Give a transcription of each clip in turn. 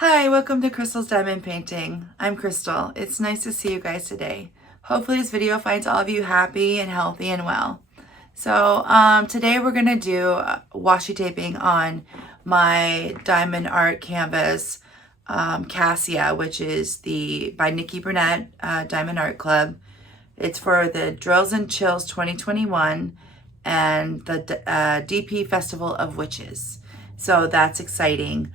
Hi, welcome to Crystal's Diamond Painting. I'm Crystal. It's nice to see you guys today. Hopefully this video finds all of you happy and healthy and well. So today we're going to do washi taping on my diamond art canvas, Cassia, which is by Nikki Burnett Diamond Art Club. It's for the Drills and Chills 2021 and the DP Festival of Witches. So that's exciting.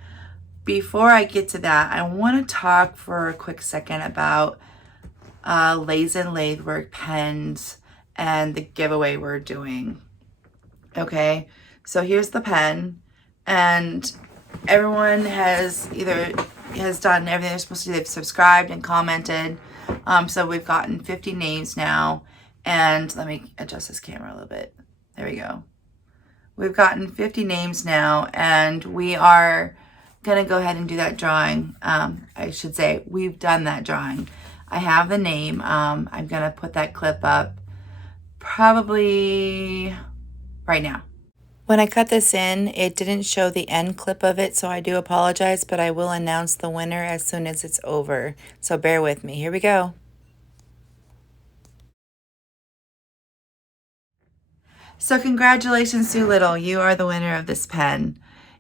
Before I get to that, I want to talk for a quick second about Lays and Lathwork pens and the giveaway we're doing. Okay, so here's the pen, and everyone has done everything they're supposed to do. They've subscribed and commented. So we've gotten 50 names now, and let me adjust this camera a little bit. There we go. We've gotten 50 names now, and we are gonna go ahead and do that drawing. I should say we've done that drawing. I have the name. I'm gonna put that clip up probably right now. When I cut this in, it didn't show the end clip of it, so I do apologize, but I will announce the winner as soon as it's over. So bear with me. Here we go. So congratulations, Sue Little. You are the winner of this pen.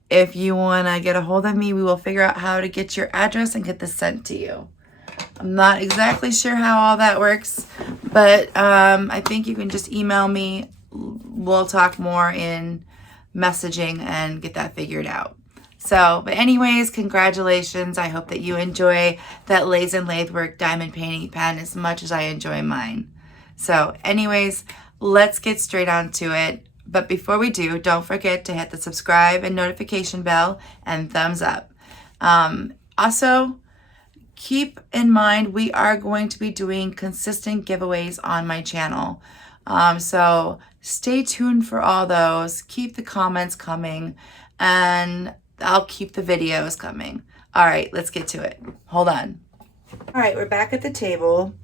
If you want to get a hold of me, we will figure out how to get your address and get this sent to you. I'm not exactly sure how all that works, but I think you can just email me. We'll talk more in messaging and get that figured out. So, but anyways, congratulations. I hope that you enjoy that Lays and Lathwork diamond painting pen as much as I enjoy mine. So anyways, let's get straight on to it. But before we do, don't forget to hit the subscribe and notification bell and thumbs up. Also, keep in mind we are going to be doing consistent giveaways on my channel. So stay tuned for all those. Keep the comments coming, and I'll keep the videos coming. All right, let's get to it. Hold on. All right, we're back at the table.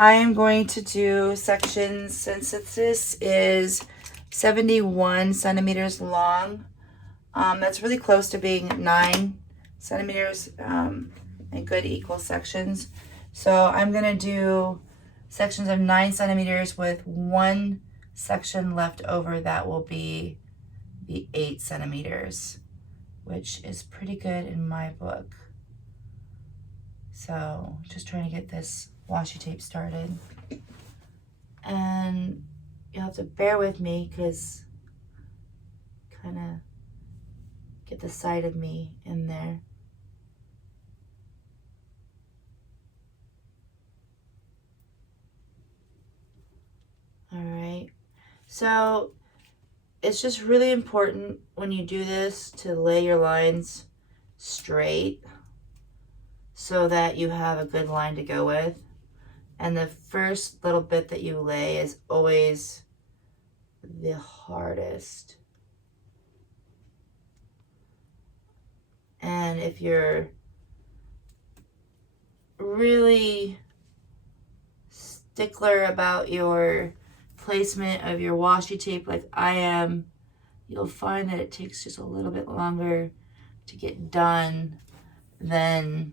I am going to do sections, since this is 71 centimeters long. That's really close to being 9 centimeters in good equal sections. So I'm gonna do sections of 9 centimeters with one section left over that will be the 8 centimeters, which is pretty good in my book. So just trying to get this washi tape started. And you'll have to bear with me because kind of get the side of me in there. All right, so it's just really important when you do this to lay your lines straight so that you have a good line to go with. And the first little bit that you lay is always the hardest. And if you're really stickler about your placement of your washi tape like I am, you'll find that it takes just a little bit longer to get done than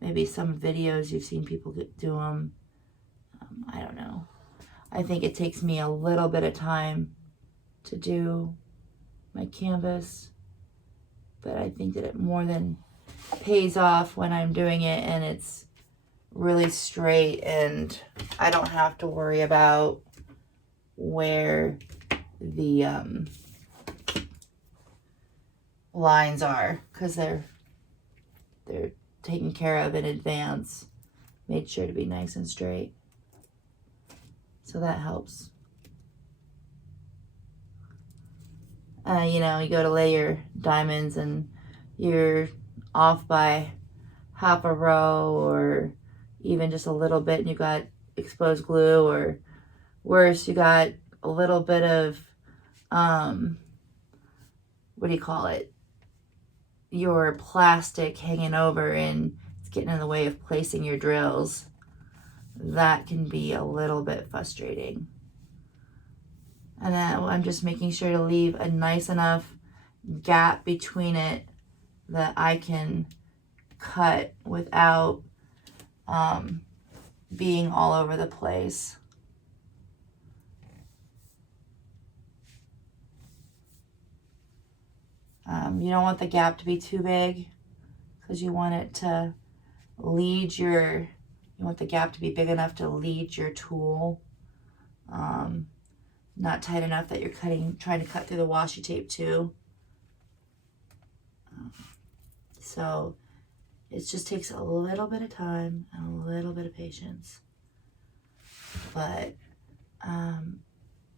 maybe some videos you've seen people do them. I don't know. I think it takes me a little bit of time to do my canvas, but I think that it more than pays off when I'm doing it and it's really straight and I don't have to worry about where the lines are, because they're taken care of in advance, made sure to be nice and straight. So that helps. You know, you go to lay your diamonds and you're off by half a row or even just a little bit, and you got exposed glue, or worse, you got a little bit of what do you call it, your plastic hanging over and it's getting in the way of placing your drills. That can be a little bit frustrating. And then I'm just making sure to leave a nice enough gap between it that I can cut without being all over the place. You don't want the gap to be too big because you want it to lead your, you want the gap to be big enough to lead your tool. Not tight enough that you're trying to cut through the washi tape too. So it just takes a little bit of time and a little bit of patience. But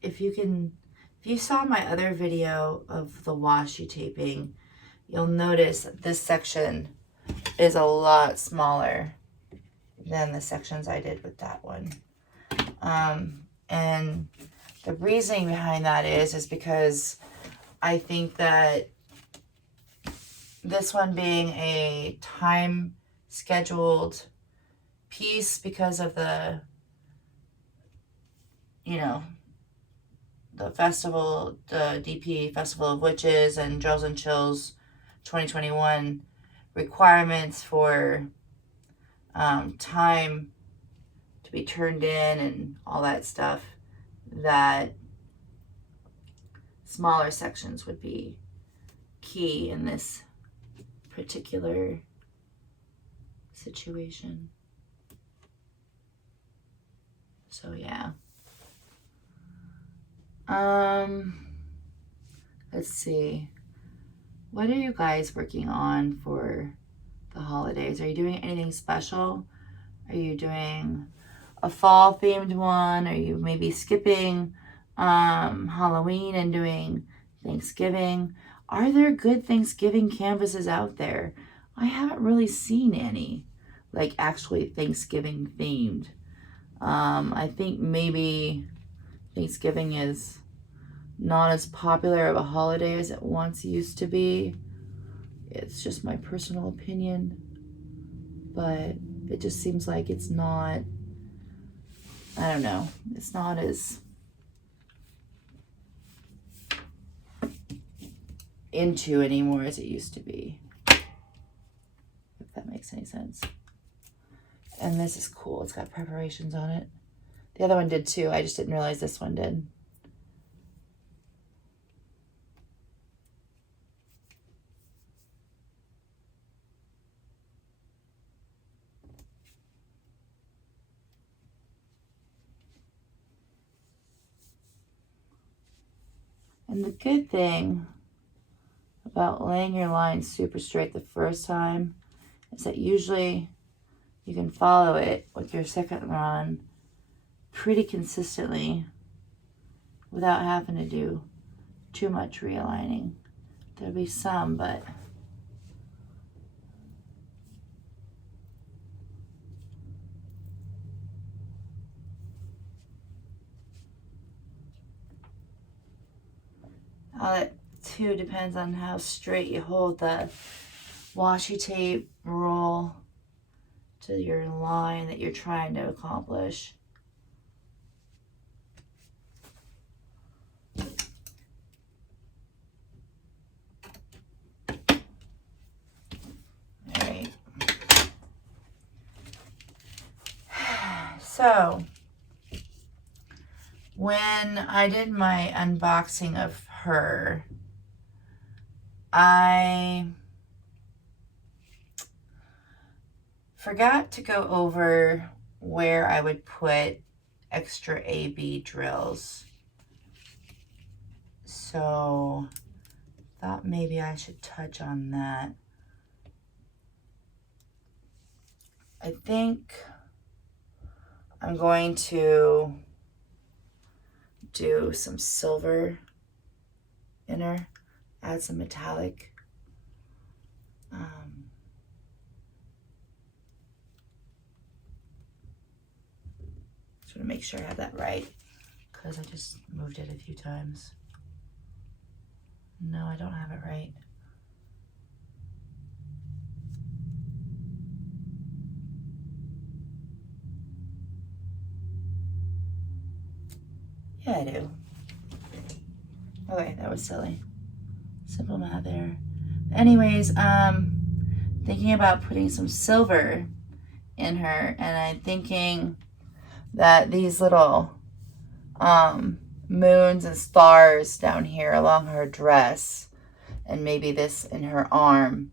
if you saw my other video of the washi taping, you'll notice that this section is a lot smaller than the sections I did with that one. And the reasoning behind that is because I think that this one being a time scheduled piece because of the, you know, the festival, the DP Festival of Witches and Drills and Chills 2021 requirements for time to be turned in and all that stuff, that smaller sections would be key in this particular situation. So yeah. Let's see. What are you guys working on for the holidays? Are you doing anything special? Are you doing a fall themed one? Are you maybe skipping Halloween and doing Thanksgiving? Are there good Thanksgiving canvases out there? I haven't really seen any, like actually Thanksgiving themed. I think maybe Thanksgiving is not as popular of a holiday as it once used to be. It's just my personal opinion, but it just seems like it's not, I don't know, it's not as into anymore as it used to be, if that makes any sense. And this is cool. It's got preparations on it. The other one did too. I just didn't realize this one did. And the good thing about laying your line super straight the first time is that usually you can follow it with your second run pretty consistently without having to do too much realigning. There'll be some, but that too depends on how straight you hold the washi tape roll to your line that you're trying to accomplish. Alright. So, when I did my unboxing of her, I forgot to go over where I would put extra AB drills. So, thought maybe I should touch on that. I think I'm going to do some silver in her, add some metallic. Just want to make sure I have that right because I just moved it a few times. No, I don't have it right. Yeah, I do. Okay, that was silly. Simple math there. Anyways, thinking about putting some silver in her, and I'm thinking that these little moons and stars down here along her dress, and maybe this in her arm,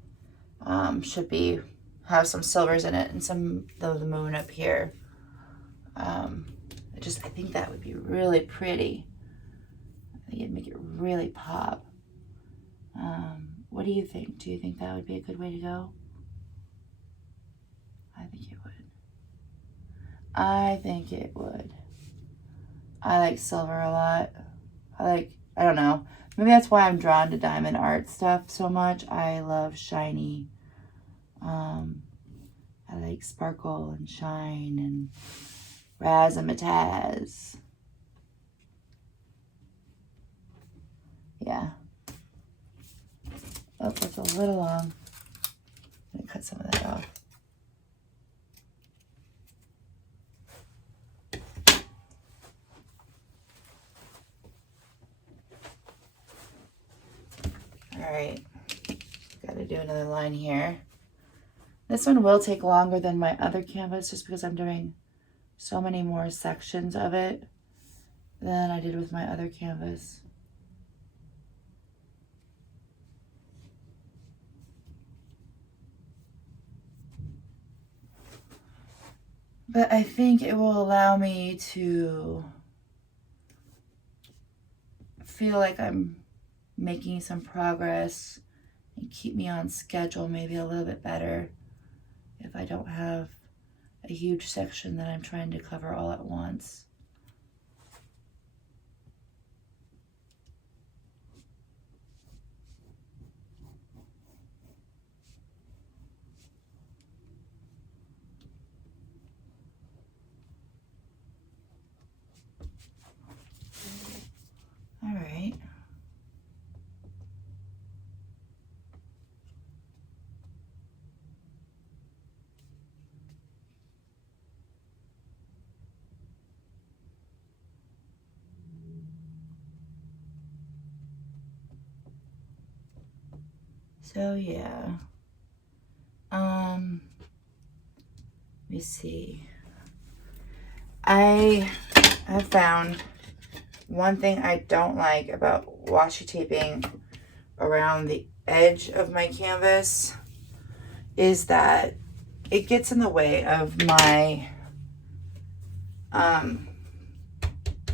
should have some silvers in it, and some of the moon up here. I think that would be really pretty. I think it'd make it really pop. What do you think? Do you think that would be a good way to go? I think it would. I think it would. I like silver a lot. I don't know. Maybe that's why I'm drawn to diamond art stuff so much. I love shiny. I like sparkle and shine and razzmatazz. Yeah. Oh, that's a little long. I'm going to cut some of that off. Alright, got to do another line here. This one will take longer than my other canvas just because I'm doing so many more sections of it than I did with my other canvas. But I think it will allow me to feel like I'm making some progress and keep me on schedule maybe a little bit better if I don't have a huge section that I'm trying to cover all at once. All right. So yeah. Let me see. I have found one thing I don't like about washi taping around the edge of my canvas is that it gets in the way of my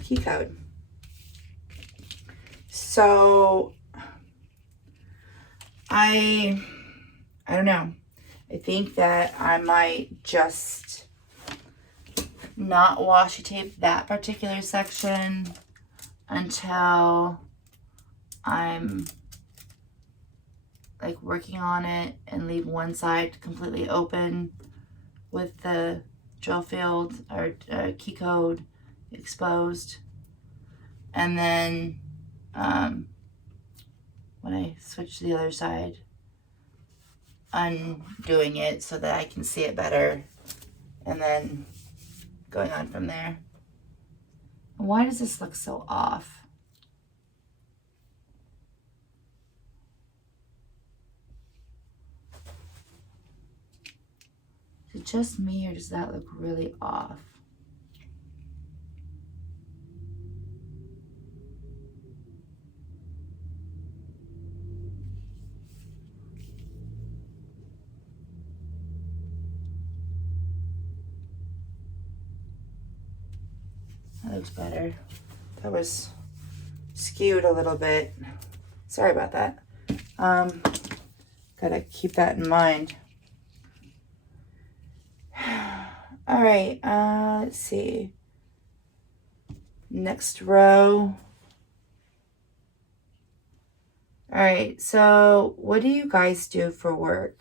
key code. So I don't know. I think that I might just not washi tape that particular section until I'm like working on it, and leave one side completely open with the drill field or key code exposed, and then when I switch to the other side, undoing it so that I can see it better, and then going on from there. Why does this look so off? Is it just me, or does that look really off? That looks better. That was skewed a little bit. Sorry about that. Gotta keep that in mind. All right, let's see. Next row. All right, so what do you guys do for work?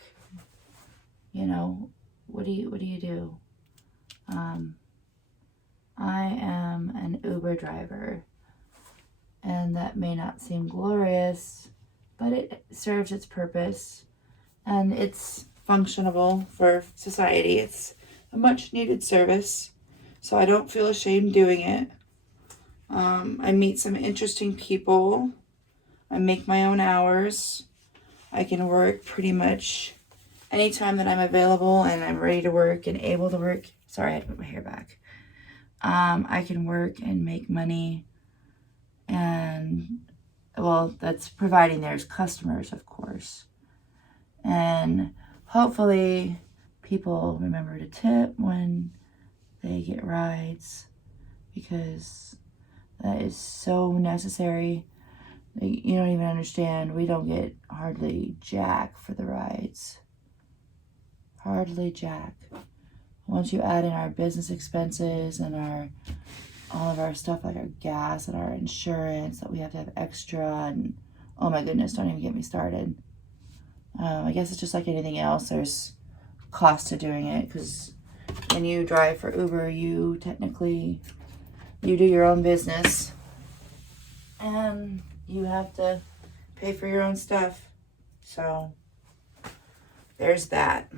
You know, what do you do? I am an Uber driver, and that may not seem glorious, but it serves its purpose, and it's functionable for society. It's a much needed service, so I don't feel ashamed doing it. I meet some interesting people. I make my own hours. I can work pretty much anytime that I'm available and I'm ready to work and able to work. Sorry, I had to put my hair back. I can work and make money, and well, that's providing there's customers, of course. And hopefully people remember to tip when they get rides, because that is so necessary. You don't even understand. We don't get hardly jack for the rides. Hardly jack. Once you add in our business expenses and all of our stuff like our gas and our insurance that we have to have extra, and oh my goodness, don't even get me started. I guess it's just like anything else. There's cost to doing it, because when you drive for Uber, you do your own business and you have to pay for your own stuff. So there's that.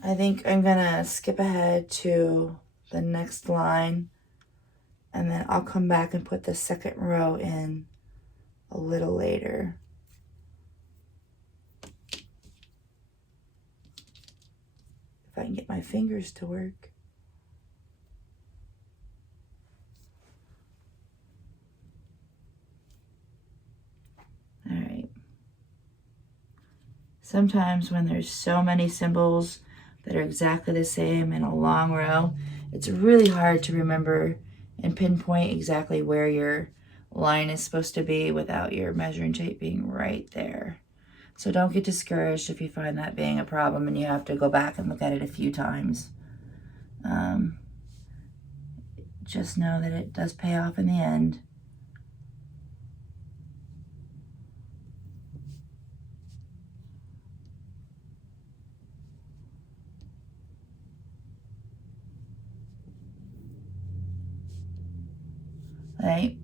I think I'm gonna skip ahead to the next line, and then I'll come back and put the second row in a little later. If I can get my fingers to work. All right. Sometimes when there's so many symbols that are exactly the same in a long row, it's really hard to remember and pinpoint exactly where your line is supposed to be without your measuring tape being right there. So don't get discouraged if you find that being a problem and you have to go back and look at it a few times. Just know that it does pay off in the end. Right?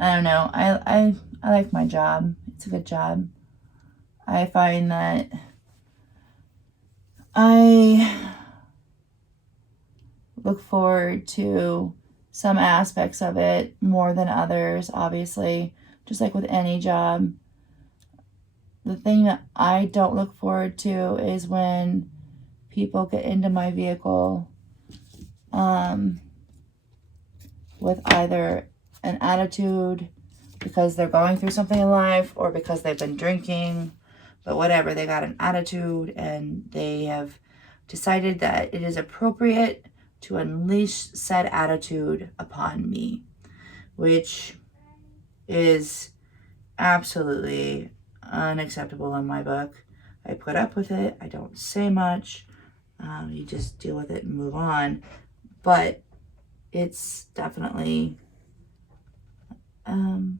I don't know. I like my job. It's a good job. I find that I look forward to some aspects of it more than others, obviously, just like with any job. The thing that I don't look forward to is when people get into my vehicle with either an attitude because they're going through something in life or because they've been drinking, but whatever, they got an attitude and they have decided that it is appropriate to unleash said attitude upon me, which is absolutely unacceptable in my book. I put up with it. I don't say much. You just deal with it and move on. But it's definitely annoying.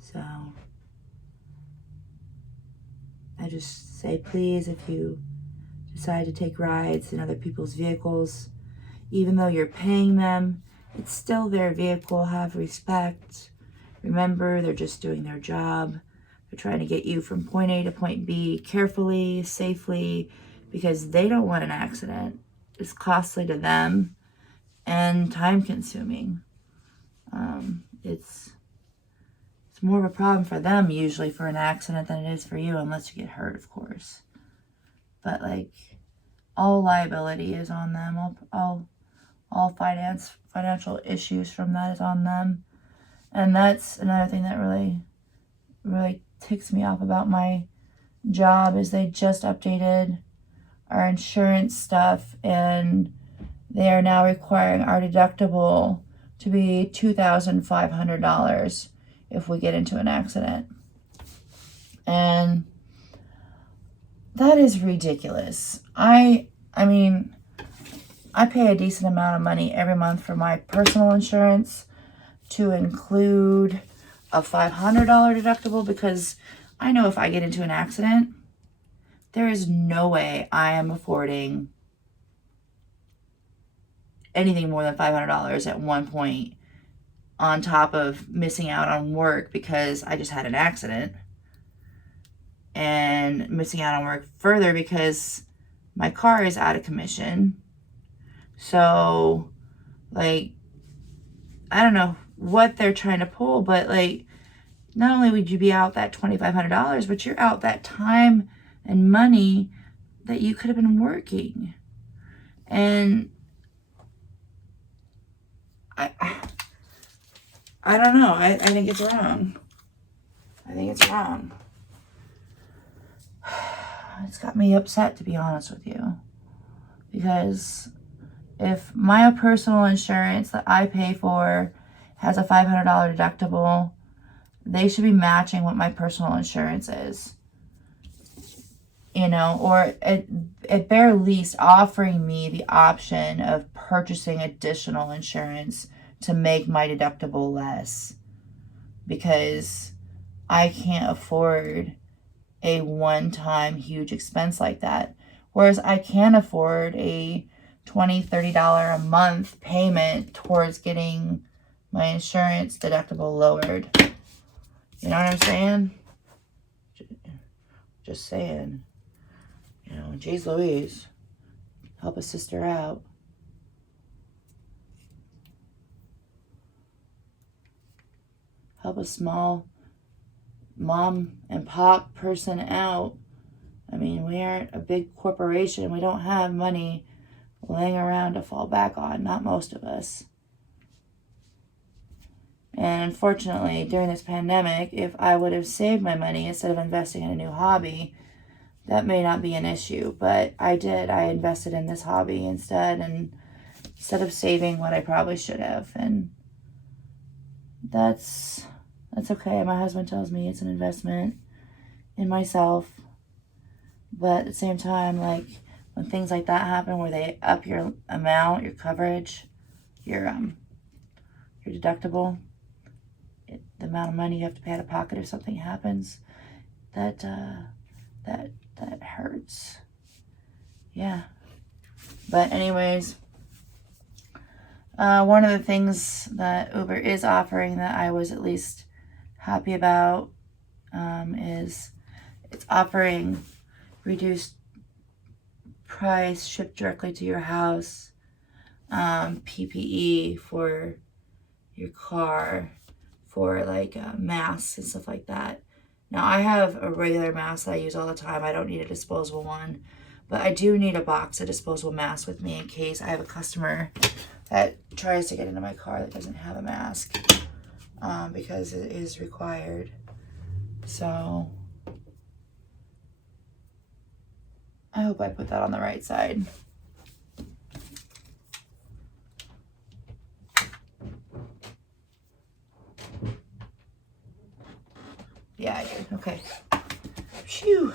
So I just say, please, if you decide to take rides in other people's vehicles, even though you're paying them, it's still their vehicle. Have respect. Remember, they're just doing their job. They're trying to get you from point A to point B carefully, safely, because they don't want an accident. It's costly to them and time consuming. It's more of a problem for them usually for an accident than it is for you, unless you get hurt, of course. But like, all liability is on them. All financial issues from that is on them. And that's another thing that really ticks me off about my job is they just updated our insurance stuff, and they are now requiring our deductible to be $2,500 if we get into an accident. And that is ridiculous. I mean, I pay a decent amount of money every month for my personal insurance to include a $500 deductible, because I know if I get into an accident, there is no way I am affording anything more than $500 at one point, on top of missing out on work because I just had an accident, and missing out on work further because my car is out of commission. So, like, I don't know what they're trying to pull, but like, not only would you be out that $2,500, but you're out that time and money that you could have been working. And I don't know. I think it's wrong. I think it's wrong. It's got me upset, to be honest with you. Because if my personal insurance that I pay for has a $500 deductible, they should be matching what my personal insurance is. You know, or at bare least offering me the option of purchasing additional insurance to make my deductible less. Because I can't afford a one-time huge expense like that. Whereas I can afford a $20, $30 a month payment towards getting my insurance deductible lowered. You know what I'm saying? Just saying. You know, geez Louise. Help a sister out. Help a small mom and pop person out. I mean, we aren't a big corporation. We don't have money laying around to fall back on. Not most of us. And unfortunately, during this pandemic, if I would have saved my money instead of investing in a new hobby, that may not be an issue. But I did. I invested in this hobby instead, and instead of saving what I probably should have. And that's okay. My husband tells me it's an investment in myself. But at the same time, like, when things like that happen where they up your amount, your coverage, your deductible, the amount of money you have to pay out of pocket if something happens, that hurts. Yeah. But anyways, one of the things that Uber is offering that I was at least happy about is it's offering reduced price shipped directly to your house, PPE for your car, for like masks and stuff like that. Now I have a regular mask that I use all the time. I don't need a disposable one, but I do need a box of disposable masks with me in case I have a customer that tries to get into my car that doesn't have a mask, because it is required. So I hope I put that on the right side. Yeah, I did. Okay. Phew.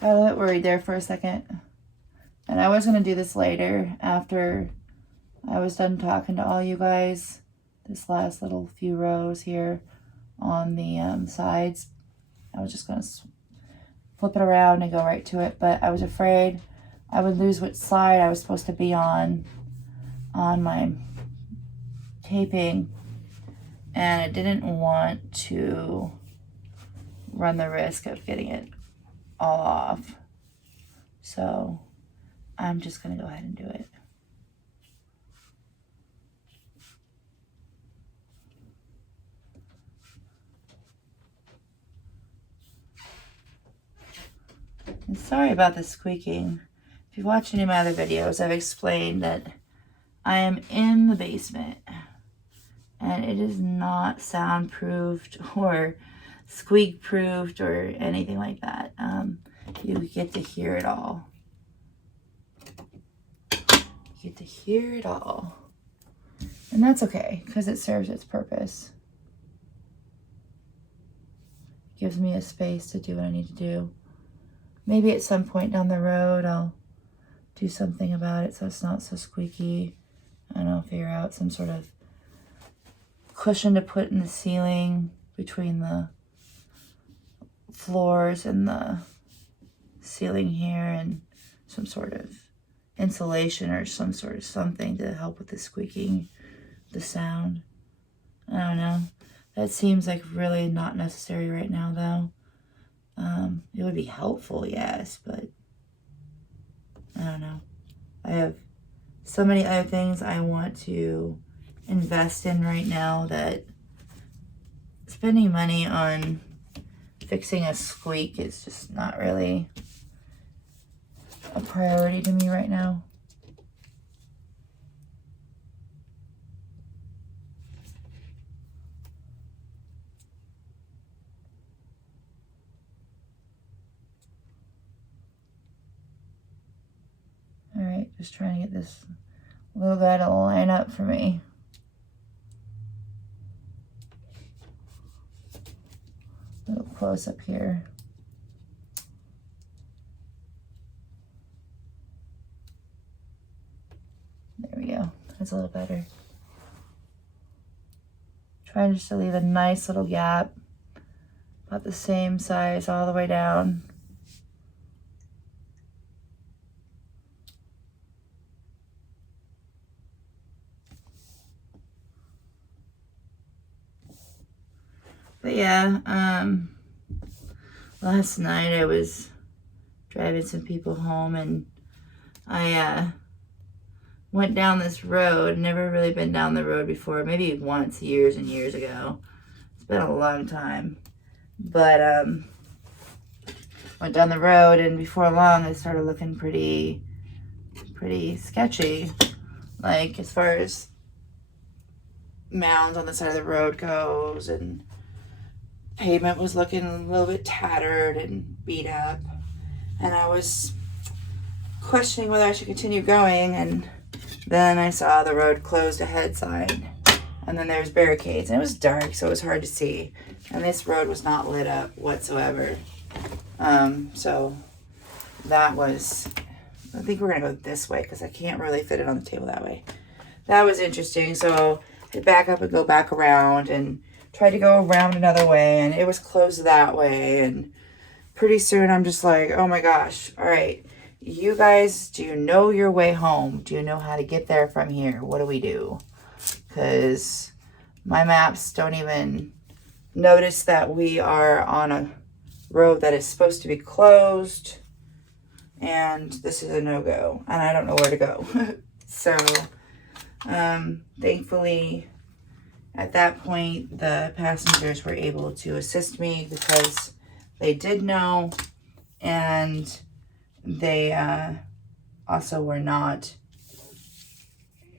Got a little worried there for a second. And I was going to do this later after I was done talking to all you guys. This last little few rows here on the sides. I was just going to flip it around and go right to it. But I was afraid I would lose which side I was supposed to be on my taping. And I didn't want to run the risk of getting it all off. So I'm just going to go ahead and do it. And sorry about the squeaking. If you've watched any of my other videos, I've explained that I am in the basement and it is not soundproofed or squeak proofed or anything like that. You get to hear it all. You get to hear it all. And that's okay, because it serves its purpose. It gives me a space to do what I need to do. Maybe at some point down the road, I'll do something about it so it's not so squeaky. I don't know, figure out some sort of cushion to put in the ceiling between the floors and the ceiling here, and some sort of insulation or some sort of something to help with the squeaking, the sound. I don't know. That seems like really not necessary right now, though. It would be helpful, yes, but I don't know. I have so many other things I want to invest in right now that spending money on fixing a squeak is just not really a priority to me right now. All right, just trying to get this little guy to line up for me. A little close up here. There we go. That's a little better. Trying just to leave a nice little gap, about the same size all the way down. But yeah, last night I was driving some people home, and I went down this road. Never really been down the road before, maybe once years and years ago. It's been a long time. But went down the road, and before long it started looking pretty sketchy. Like as far as mounds on the side of the road goes, and pavement was looking a little bit tattered and beat up. And I was questioning whether I should continue going, and then I saw the road closed ahead sign, and then there's barricades, and it was dark, so it was hard to see, and this road was not lit up whatsoever. So that was, I think we're gonna go this way because I can't really fit it on the table that way. That was interesting. So I'd back up and go back around and tried to go around another way, and it was closed that way. And pretty soon I'm just like, oh my gosh, all right, you guys, do you know your way home? Do you know how to get there from here? What do we do? Because my maps don't even notice that we are on a road that is supposed to be closed, and this is a no-go, and I don't know where to go. So thankfully at that point the passengers were able to assist me because they did know, and they also were not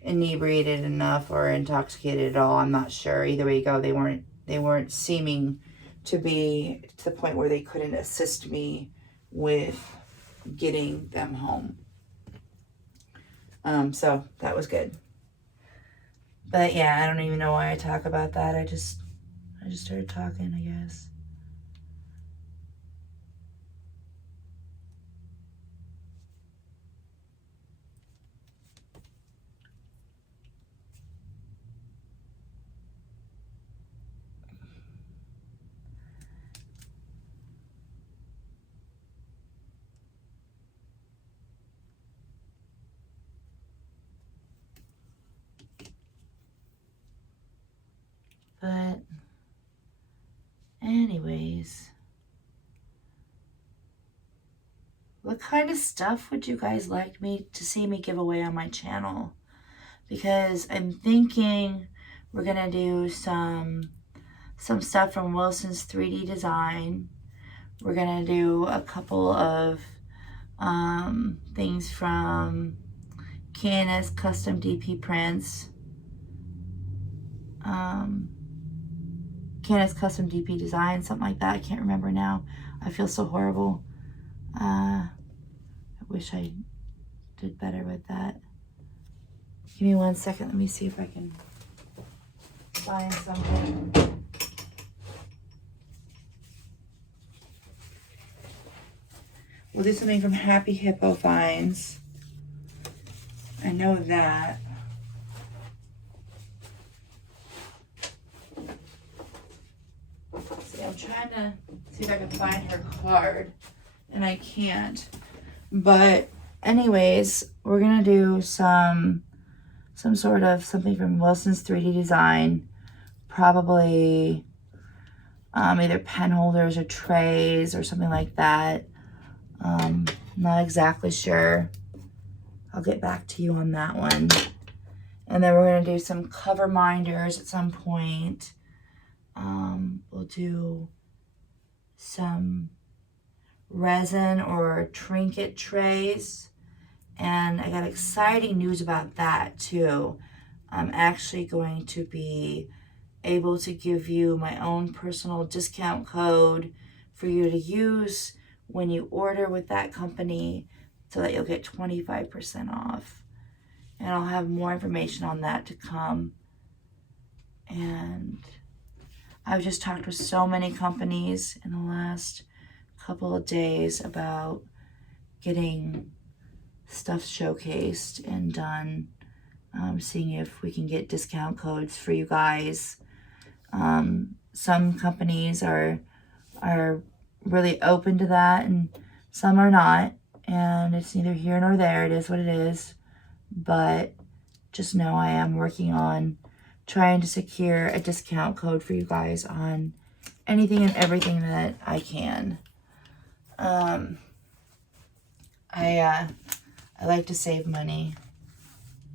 inebriated enough or intoxicated at all. I'm not sure. Either way you go, they weren't seeming to be to the point where they couldn't assist me with getting them home. So that was good. But yeah, I don't even know why I talk about that. I just started talking, I guess. But anyways, what kind of stuff would you guys like me to see me give away on my channel? Because I'm thinking we're gonna do some stuff from Wilson's 3D Design. We're gonna do a couple of things from Candace Custom DP Prints. Candace Custom DP Design, something like that. I can't remember now. I feel so horrible. I wish I did better with that. Give me 1 second. Let me see if I can find something. We'll do something from Happy Hippo Finds. I know that. See, I'm trying to see if I can find her card, and I can't. But anyways, we're gonna do some sort of something from Wilson's 3D Design. Probably either pen holders or trays or something like that. Not exactly sure. I'll get back to you on that one. And then we're going to do some cover minders at some point. We'll do some resin or trinket trays. And I got exciting news about that too. I'm actually going to be able to give you my own personal discount code for you to use when you order with that company so that you'll get 25% off. And I'll have more information on that to come. And I've just talked with so many companies in the last couple of days about getting stuff showcased and done, seeing if we can get discount codes for you guys. Some companies are really open to that and some are not, and it's neither here nor there. It is what it is. But just know I am working on trying to secure a discount code for you guys on anything and everything that I can. I like to save money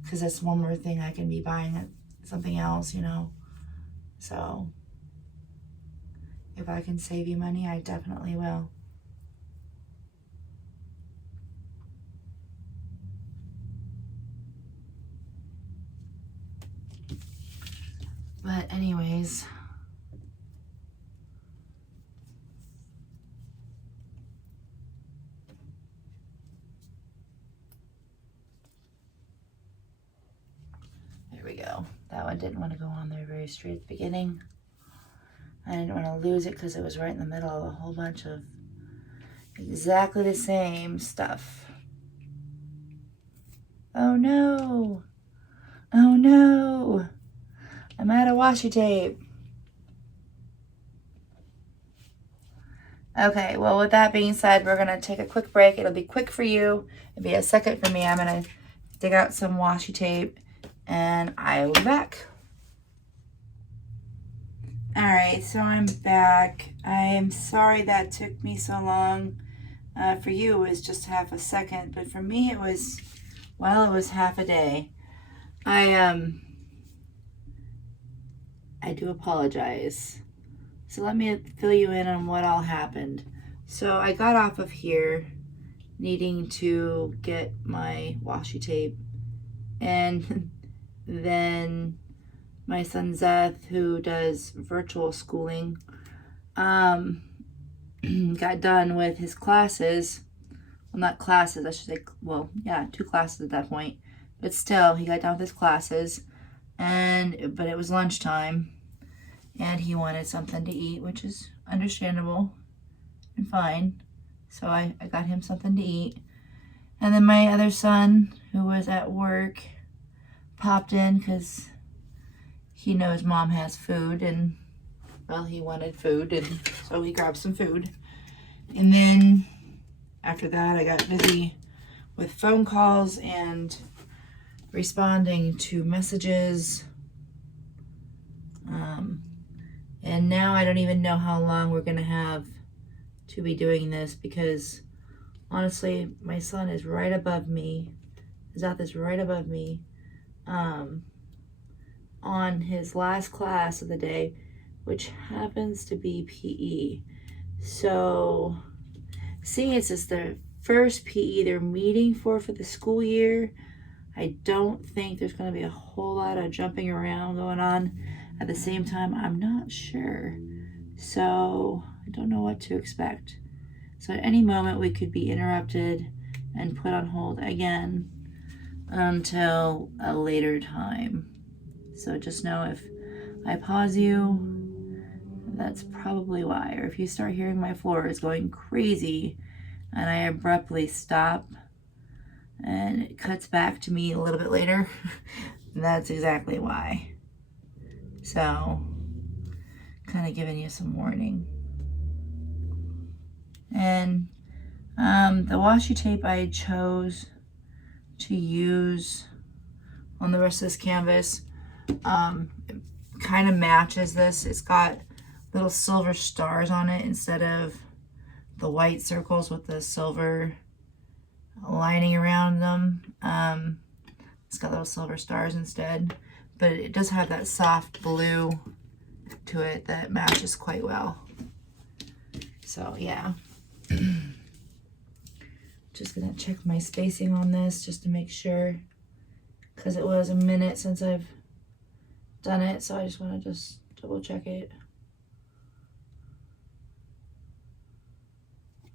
because that's one more thing I can be buying something else, you know. So if I can save you money, I definitely will. But anyways, there we go. That one didn't want to go on there very straight at the beginning. I didn't want to lose it because it was right in the middle of a whole bunch of exactly the same stuff. Oh no! Oh no! I'm out of washi tape. Okay, well, with that being said, we're going to take a quick break. It'll be quick for you. It'll be a second for me. I'm going to dig out some washi tape, and I will be back. All right, so I'm back. I am sorry that took me so long. For you, it was just half a second, but for me, it was half a day. I do apologize. So let me fill you in on what all happened. So I got off of here needing to get my washi tape, and then my son Zeth, who does virtual schooling, got done with his classes. Well, not classes, I should say, well, yeah, 2 classes at that point. But still, he got done with his classes, but it was lunchtime, and he wanted something to eat, which is understandable and fine. So I got him something to eat. And then my other son, who was at work, popped in because he knows mom has food, and well, he wanted food, and so he grabbed some food. And then after that, I got busy with phone calls and responding to messages. And now I don't even know how long we're going to have to be doing this, because honestly, my son is right above me. Zeth is right above me on his last class of the day, which happens to be PE. So, seeing it's just the first PE they're meeting for the school year, I don't think there's going to be a whole lot of jumping around going on. At the same time, I'm not sure. So, I don't know what to expect. So, at any moment, we could be interrupted and put on hold again until a later time. So, just know if I pause you, that's probably why. Or if you start hearing my floors going crazy and I abruptly stop and it cuts back to me a little bit later, that's exactly why. So, kind of giving you some warning. And the washi tape I chose to use on the rest of this canvas kind of matches this. It's got little silver stars on it instead of the white circles with the silver lining around them. It's got little silver stars instead, but it does have that soft blue to it that matches quite well. So yeah. Just gonna check my spacing on this just to make sure, because it was a minute since I've done it, so I just want to just double check it.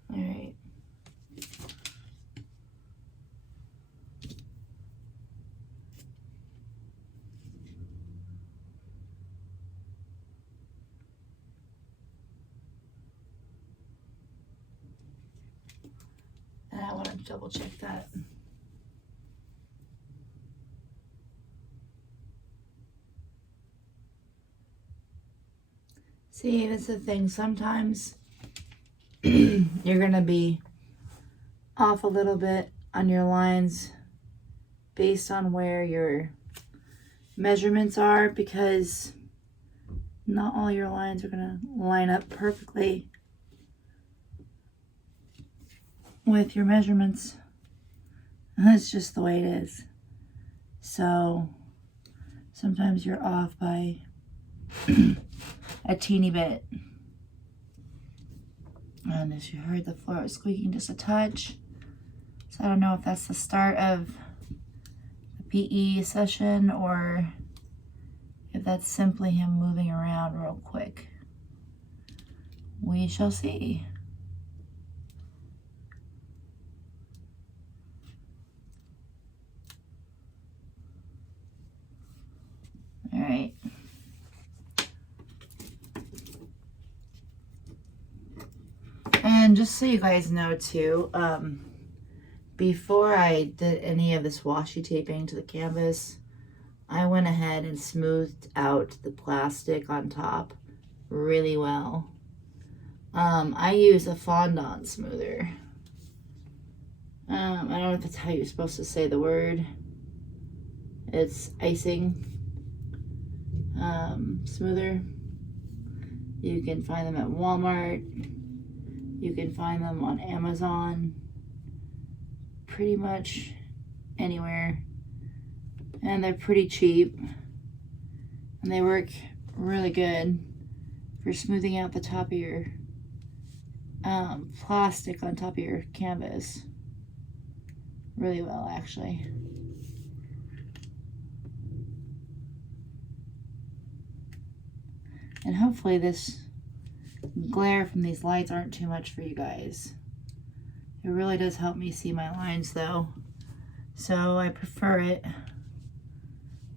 All right. And I want to double check that. See, that's the thing. Sometimes you're going to be off a little bit on your lines based on where your measurements are, because not all your lines are going to line up perfectly with your measurements. That's just the way it is. So sometimes you're off by a teeny bit. And as you heard, the floor is squeaking just a touch. So I don't know if that's the start of the PE session or if that's simply him moving around real quick. We shall see. All right. And just so you guys know too, before I did any of this washi taping to the canvas, I went ahead and smoothed out the plastic on top really well. I use a fondant smoother. I don't know if that's how you're supposed to say the word. It's icing smoother. You can find them at Walmart. You can find them on Amazon. Pretty much anywhere. And they're pretty cheap. And they work really good for smoothing out the top of your plastic on top of your canvas. Really well, actually. And hopefully this glare from these lights aren't too much for you guys. It really does help me see my lines though. So I prefer it.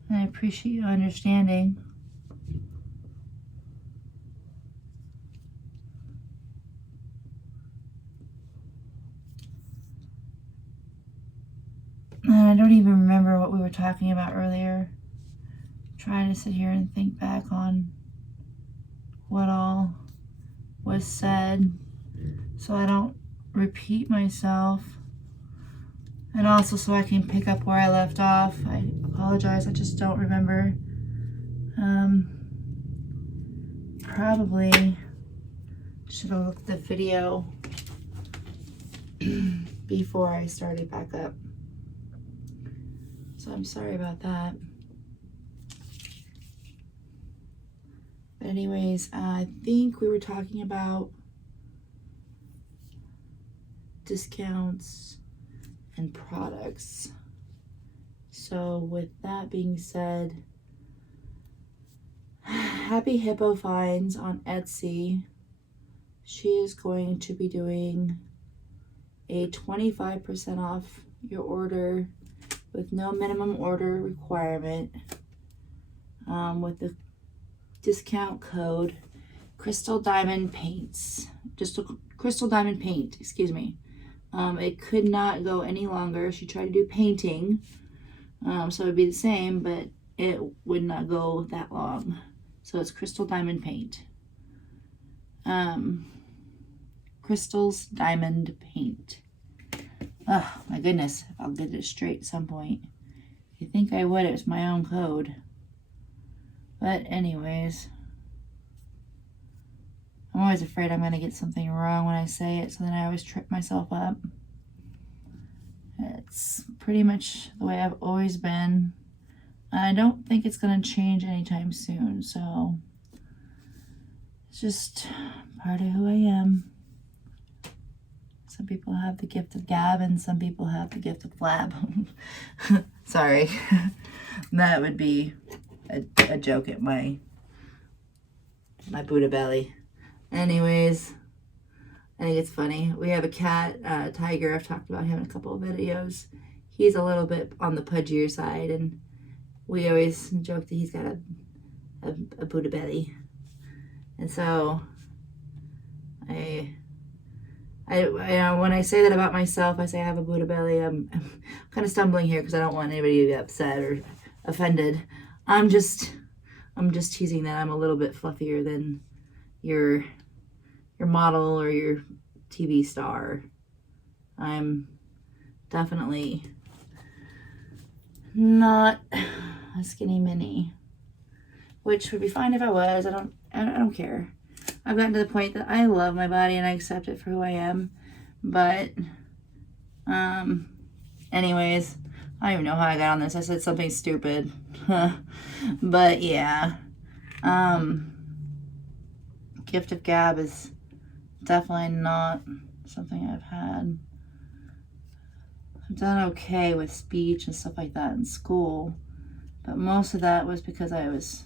And I appreciate you understanding. And I don't even remember what we were talking about earlier. I'm trying to sit here and think back on what all was said so I don't repeat myself, and also so I can pick up where I left off. I apologize, I just don't remember. Probably should have looked at the video before I started back up, so I'm sorry about that. But anyways, I think we were talking about discounts and products. So with that being said, Happy Hippo Finds on Etsy, she is going to be doing a 25% off your order with no minimum order requirement, with the discount code Crystal Diamond Paints. Just a Crystal Diamond Paint, excuse me. It could not go any longer. She tried to do painting, so it would be the same, but it would not go that long. So it's Crystal Diamond Paint. Crystal's Diamond Paint. Oh my goodness, if I'll get it straight at some point. You think I would, it was my own code. But anyways, I'm always afraid I'm going to get something wrong when I say it, so then I always trip myself up. It's pretty much the way I've always been. I don't think it's going to change anytime soon, so it's just part of who I am. Some people have the gift of gab and some people have the gift of blab. Sorry. That would be a joke at my Buddha belly. Anyways, I think it's funny. We have a cat, Tiger. I've talked about him in a couple of videos. He's a little bit on the pudgier side, and we always joke that he's got a Buddha belly. And so I when I say that about myself, I say I have a Buddha belly. I'm kind of stumbling here because I don't want anybody to get upset or offended. I'm just teasing that I'm a little bit fluffier than your model or your TV star. I'm definitely not a skinny mini, which would be fine if I was. I don't care. I've gotten to the point that I love my body and I accept it for who I am. But anyways, I don't even know how I got on this. I said something stupid. But yeah, gift of gab is definitely not something I've had. I've done okay with speech and stuff like that in school, but most of that was because I was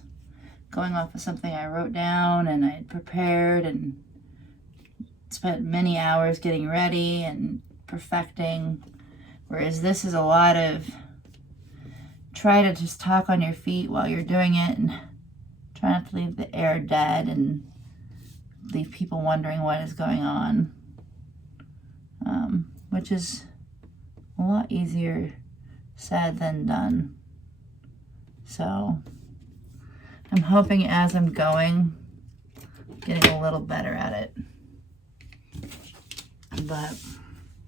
going off of something I wrote down and I had prepared and spent many hours getting ready and perfecting, whereas this is a lot of try to just talk on your feet while you're doing it and try not to leave the air dead and leave people wondering what is going on, which is a lot easier said than done. So I'm hoping as I'm going, getting a little better at it. But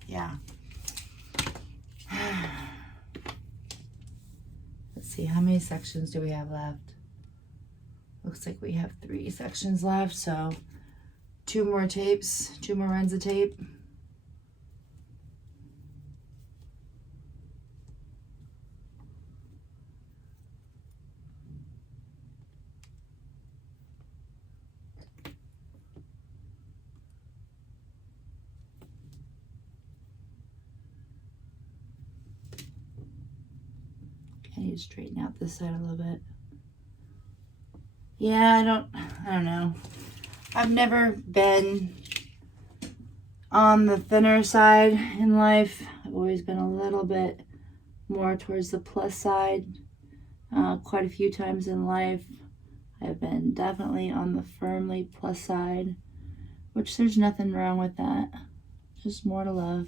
yeah. Let's see, how many sections do we have left? Looks like we have 3 sections left, so 2 more tapes, 2 more runs of tape. I need to straighten out this side a little bit. Yeah, I don't know. I've never been on the thinner side in life. I've always been a little bit more towards the plus side. Quite a few times in life, I've been definitely on the firmly plus side, which there's nothing wrong with that. Just more to love.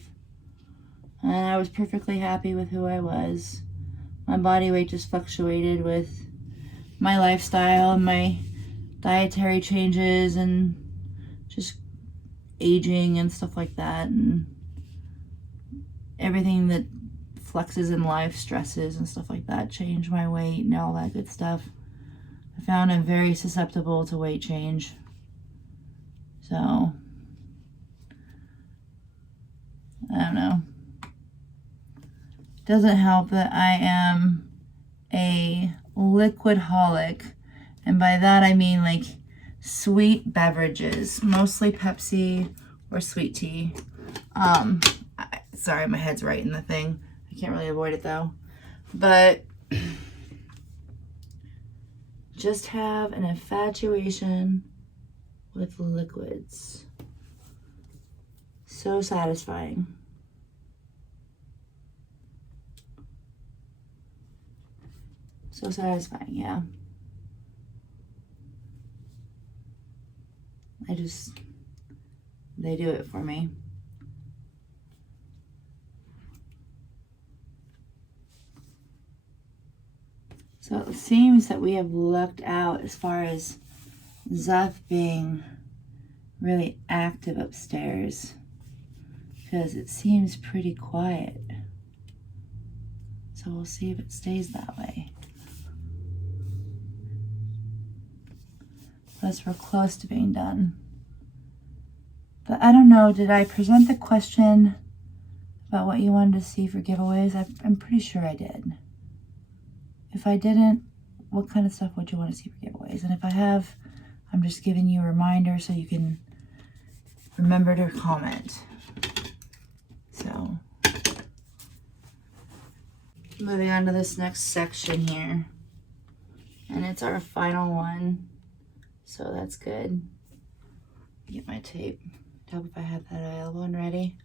And I was perfectly happy with who I was. My body weight just fluctuated with my lifestyle and my dietary changes and just aging and stuff like that, and everything that flexes in life, stresses and stuff like that, change my weight and all that good stuff. I found I'm very susceptible to weight change. So I don't know. Doesn't help that I am a liquidholic, and by that I mean like sweet beverages, mostly Pepsi or sweet tea. Sorry, my head's right in the thing. I can't really avoid it though. But just have an infatuation with liquids. So satisfying. So satisfying, yeah. They do it for me. So it seems that we have lucked out as far as Zeph being really active upstairs, because it seems pretty quiet. So we'll see if it stays that way. Plus we're close to being done. But I don't know, did I present the question about what you wanted to see for giveaways? I'm pretty sure I did. If I didn't, what kind of stuff would you want to see for giveaways? And if I have, I'm just giving you a reminder so you can remember to comment. So, moving on to this next section here. And it's our final one. So that's good. Get my tape. Help if I have that available and ready.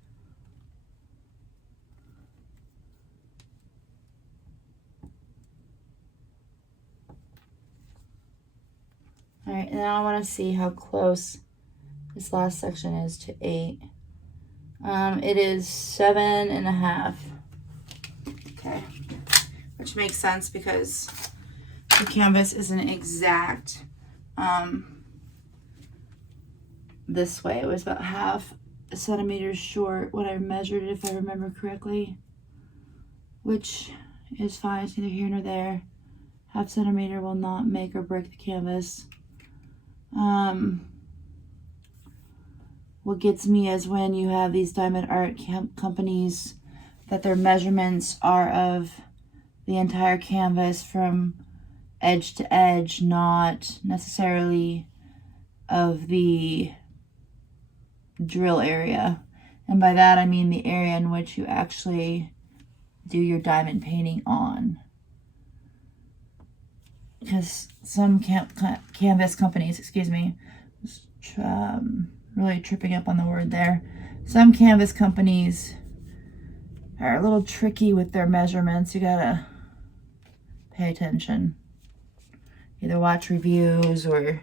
All right, and now I want to see how close this last section is to 8. It is 7.5. Okay, which makes sense because the canvas isn't exact this way. It was about half a centimeter short when I measured it, if I remember correctly, which is fine. It's neither here nor there. Half centimeter will not make or break the canvas. What gets me is when you have these diamond art companies that their measurements are of the entire canvas from edge to edge, not necessarily of the drill area. And by that I mean the area in which you actually do your diamond painting on. Because some canvas companies, really tripping up on the word there. Some canvas companies are a little tricky with their measurements. You gotta pay attention. Either watch reviews or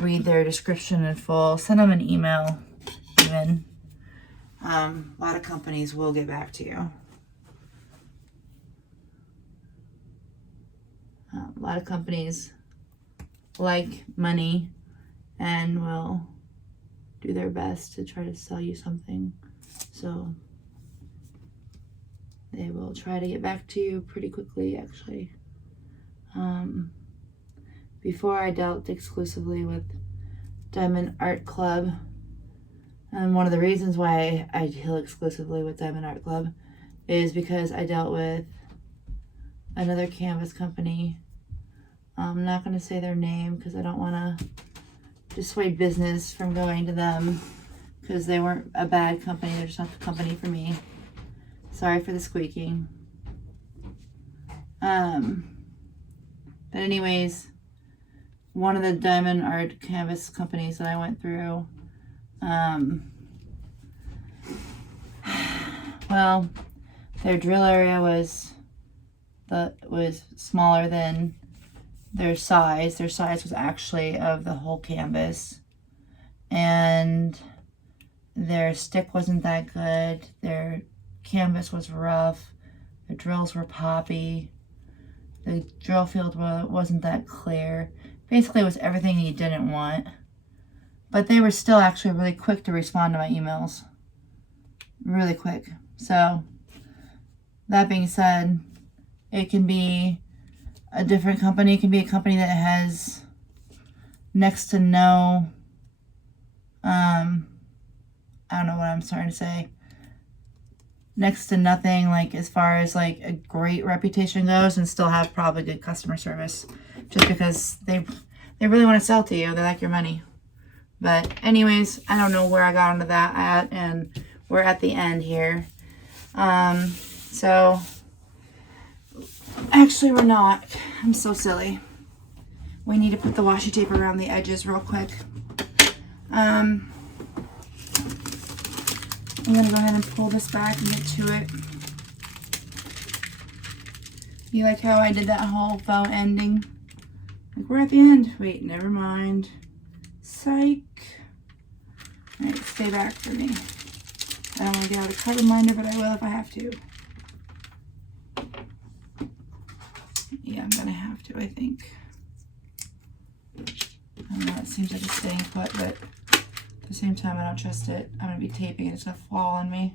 read their description in full. Send them an email even. A lot of companies will get back to you. A lot of companies like money and will do their best to try to sell you something. So they will try to get back to you pretty quickly, actually. Before I dealt exclusively with Diamond Art Club, and one of the reasons why I deal exclusively with Diamond Art Club is because I dealt with another canvas company. I'm not going to say their name because I don't want to dissuade business from going to them, because they weren't a bad company. They're just not the company for me. Sorry for the squeaking. But anyways, one of the diamond art canvas companies that I went through, well, their drill area was smaller than their size. Their size was actually of the whole canvas, and their stick wasn't that good. Their canvas was rough. The drills were poppy. The drill field wasn't that clear. Basically, it was everything you didn't want. But they were still actually really quick to respond to my emails. Really quick. So, that being said, it can be a different company. It can be a company that has next to no, I don't know what I'm starting to say. Next to nothing, like as far as like a great reputation goes, and still have probably good customer service, just because they really want to sell to you. They like your money. But anyways, I don't know where I got onto that at, and we're at the end here. So actually we're not. I'm so silly. We need to put the washi tape around the edges real quick. I'm gonna go ahead and pull this back and get to it. You like how I did that whole faux ending? Like, we're at the end. Wait, never mind. Psych. Alright, stay back for me. I don't want to get out a cut reminder, but I will if I have to. Yeah, I'm gonna have to, I think. I don't know, it seems like it's staying put, but at the same time, I don't trust it. I'm gonna be taping it, it's gonna fall on me.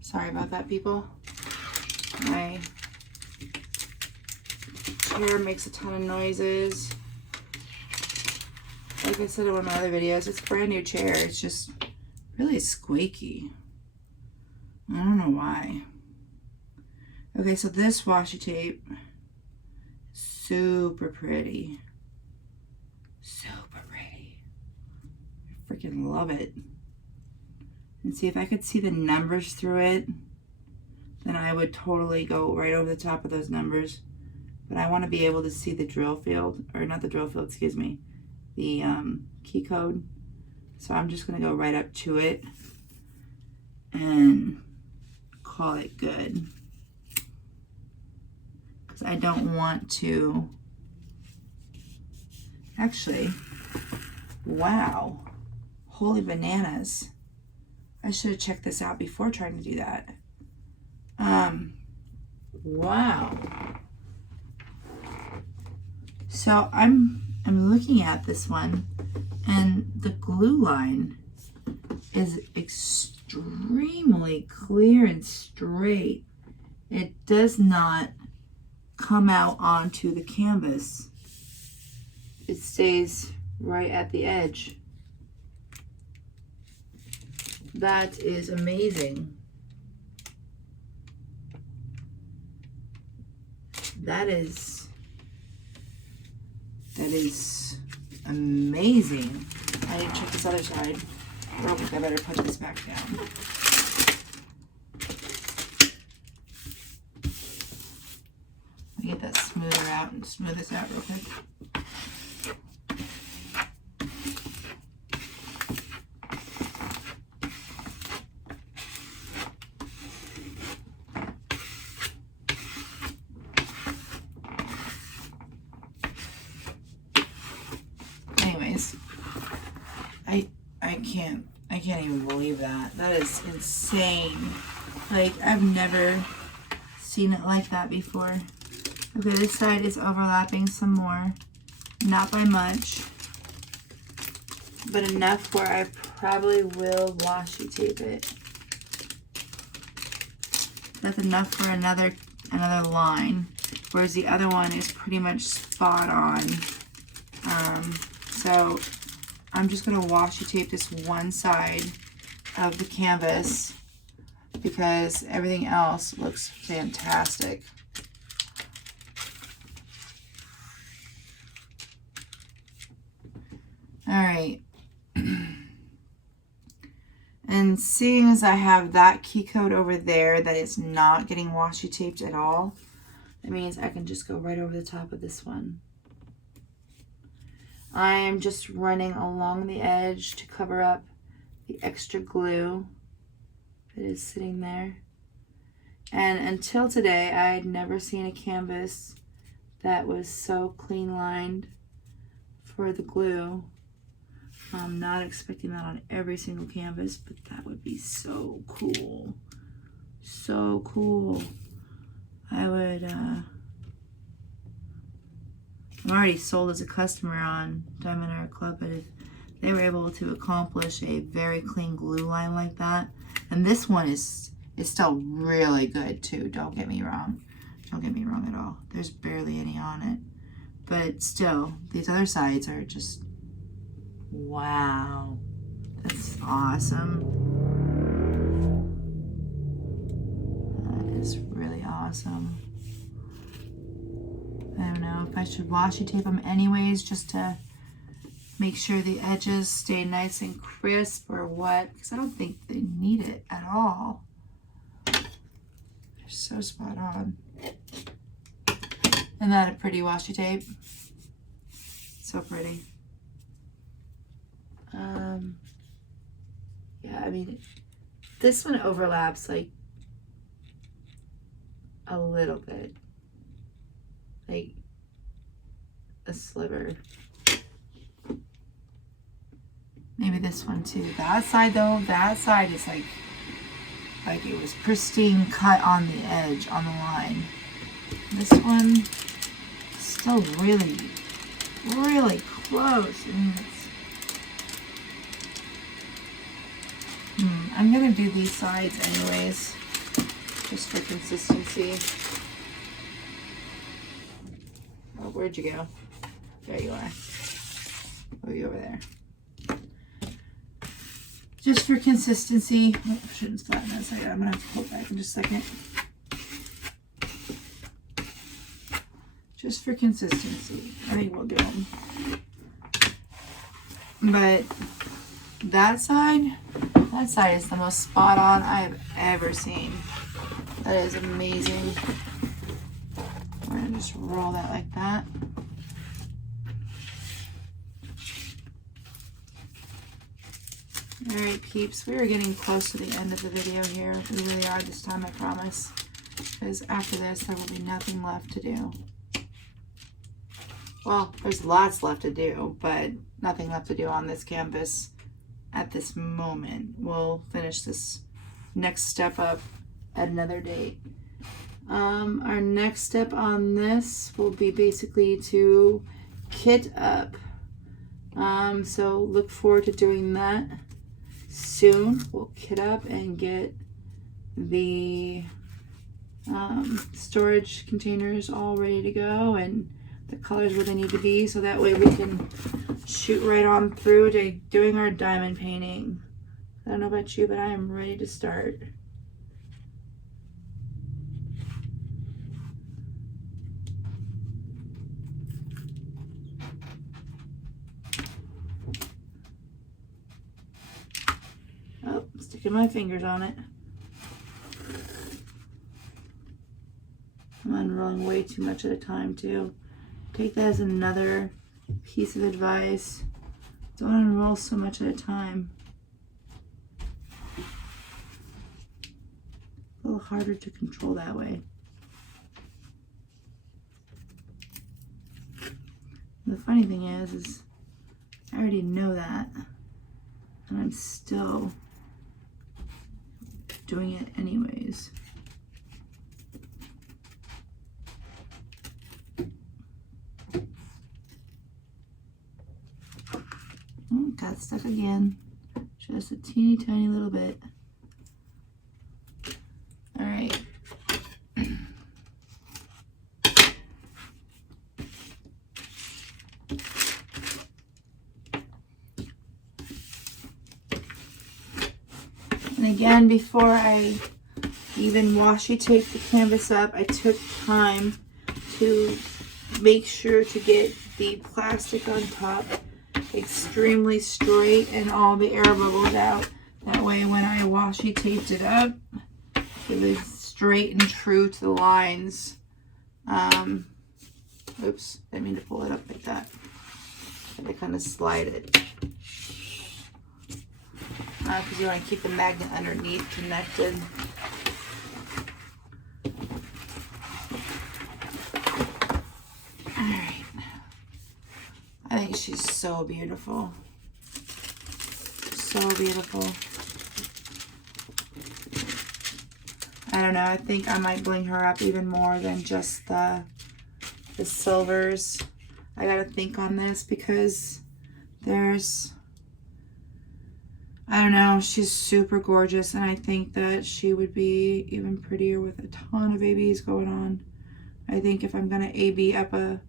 Sorry about that, people. My chair makes a ton of noises. like I said in one of my other videos, it's a brand new chair. It's just really squeaky. I don't know why. Okay, so this washi tape, super pretty. Super pretty. I freaking love it. And see, if I could see the numbers through it, then I would totally go right over the top of those numbers. But I want to be able to see the drill field, or not the drill field, excuse me, the key code. So I'm just going to go right up to it and call it good. Because I don't want to, actually, wow, holy bananas. I should have checked this out before trying to do that. Wow. So I'm looking at this one, and the glue line is extremely clear and straight. It does not come out onto the canvas. It stays right at the edge. That is amazing. That is amazing. I need to check this other side. Real quick, I better put this back down. Let me get that smoother out and smooth this out real quick. Anyways, I can't even believe that. That is insane. Like, I've never seen it like that before. Okay, this side is overlapping some more. Not by much, but enough where I probably will washi tape it. That's enough for another line, whereas the other one is pretty much spot on. So I'm just going to washi tape this one side of the canvas because everything else looks fantastic. All right. And seeing as I have that key code over there that is not getting washi taped at all, that means I can just go right over the top of this one. I am just running along the edge to cover up the extra glue that is sitting there. And until today, I had never seen a canvas that was so clean lined for the glue. I'm not expecting that on every single canvas, but that would be so cool. So cool. I would, I'm already sold as a customer on Diamond Art Club, but if they were able to accomplish a very clean glue line like that, and this one is still really good too, don't get me wrong. Don't get me wrong at all. There's barely any on it. But still, these other sides are just, wow. That's awesome. That is really awesome. I don't know if I should washi tape them anyways just to make sure the edges stay nice and crisp or what, because I don't think they need it at all. They're so spot on. Isn't that a pretty washi tape? So pretty. Yeah, I mean, this one overlaps like a little bit. Like a sliver. Maybe this one too. That side though, that side is like it was pristine cut on the edge, on the line. This one still really, really close. I mean, I'm gonna do these sides anyways, just for consistency. Oh, where'd you go? There you are. We'll be over there. Just for consistency. Oh, I shouldn't start in that second. I'm going to have to pull it back in just a second. Just for consistency. I think we'll do them. But that side is the most spot on I've ever seen. That is amazing. We're going to just roll that like that. Alright peeps, we are getting close to the end of the video here. We really are this time, I promise. Because after this, there will be nothing left to do. Well, there's lots left to do, but nothing left to do on this canvas at this moment. We'll finish this next step up at another date. Our next step on this will be basically to kit up. So look forward to doing that soon. We'll kit up and get the storage containers all ready to go and the colors where they need to be, so that way we can shoot right on through to doing our diamond painting. I don't know about you, but I am ready to start. Oh, I'm sticking my fingers on it. I'm unrolling way too much at a time too. Take that as another piece of advice. Don't unroll so much at a time. A little harder to control that way. And the funny thing is I already know that, and I'm still doing it anyways. Got stuck again. Just a teeny tiny little bit. All right. And again, before I even washi taped the canvas up, I took time to make sure to get the plastic on top extremely straight and all the air bubbles out. That way when I washi taped it up, it was straight and true to the lines. Oops, I didn't mean to pull it up like that. I had to kind of slide it. Because you want to keep the magnet underneath connected. Alright. I think she's so beautiful. So beautiful. I don't know, I think I might bling her up even more than just the silvers. I gotta think on this because there's, I don't know, she's super gorgeous, and I think that she would be even prettier with a ton of ABs going on. I think if I'm gonna AB up a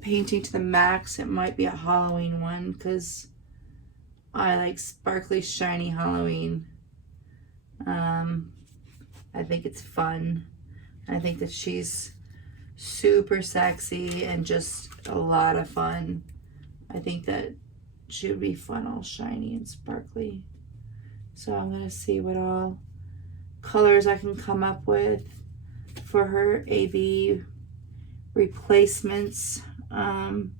painting to the max, it might be a Halloween one, because I like sparkly, shiny Halloween. I think it's fun. I think that she's super sexy and just a lot of fun. I think that she would be fun, all shiny and sparkly. So I'm gonna see what all colors I can come up with for her AB replacements. And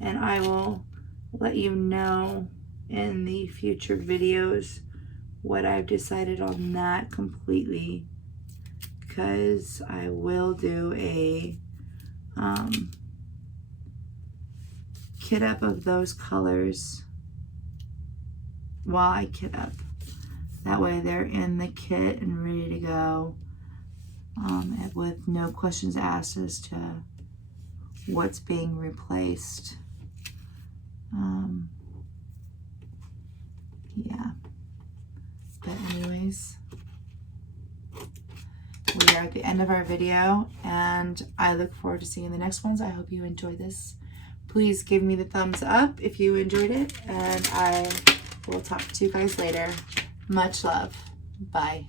I will let you know in the future videos what I've decided on that completely, because I will do a kit up of those colors while I kit up. That way they're in the kit and ready to go, and with no questions asked as to what's being replaced. Yeah, but anyways, we are at the end of our video, and I look forward to seeing the next ones. I hope you enjoyed this Please give me the thumbs up if you enjoyed it, and I will talk to you guys later. Much love. Bye.